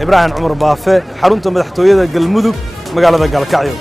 إبراهيم عمر بافة حرونته مدحتوية قلمدوك مقالة قالكعيو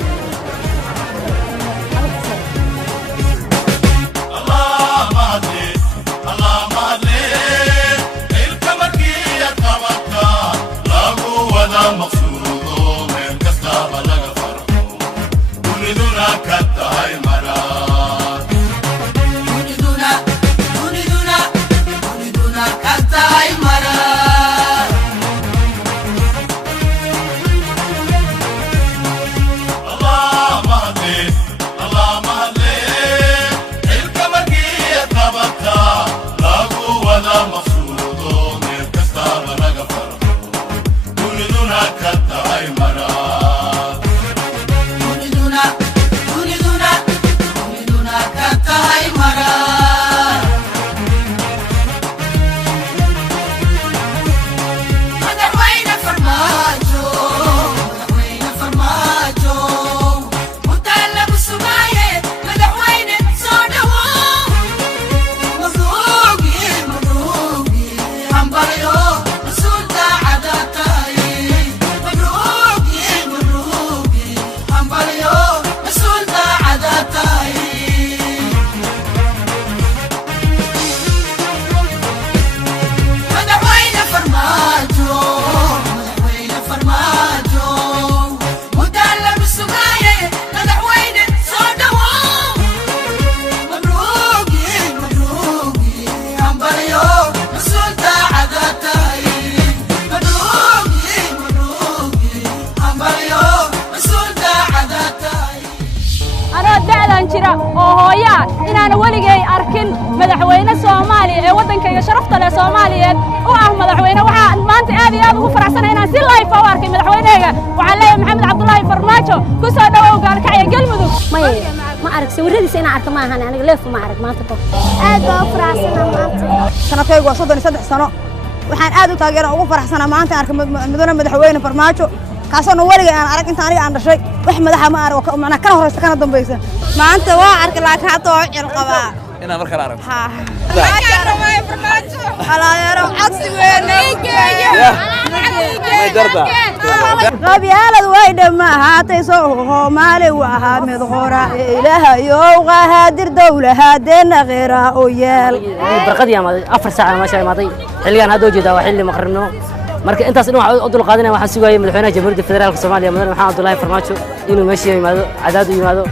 inaan waligay arkin madaxweyne Soomaali ee wadanka sharafta leh Soomaaliyeed oo ah madaxweyne waxa maanta aad iyo aad ugu faraxsanahay inaan si live u arkay madaxweynaha waxa leeyahay Maxamed Cabdullaahi Farmaajo ku soo dhawow gaalkacyo galmudug ma arag sawiradiisa inaan arko ma ahan aniga leef ma arag maanta ko aad baa u faraxsanahay maanta sanadkaygu waa 33 sano waxaan aad u taageeraa ugu faraxsanahay maanta arkay madaxweyne Farmaajo kaasoo waligay aan arag inta aniga aan dhashay wax madaxa ma arag macna kana horeysta kana dambaysa maanta waa arkay laakiin hadda waa cil qabaa ina markaa arag ha Farmaajo ala yaro codsi weyn may darda qabyaalad way dhamaatay Soomaali waa mid qora ilaahayo qaadir dawladeena qira oo yeel barqadii ama 4 saac ma shay maaday xilligan hadda jeeda waa xilli maqrino marka intaas in waxa u dul qaadanay waxaan sugaayay madaxweynaha Jamhuuriyadda Federaalka Soomaaliya Madaxweyne Maxamed Cabdullaahi Farmaajo inuu meesha yimaado cadaad u yimaado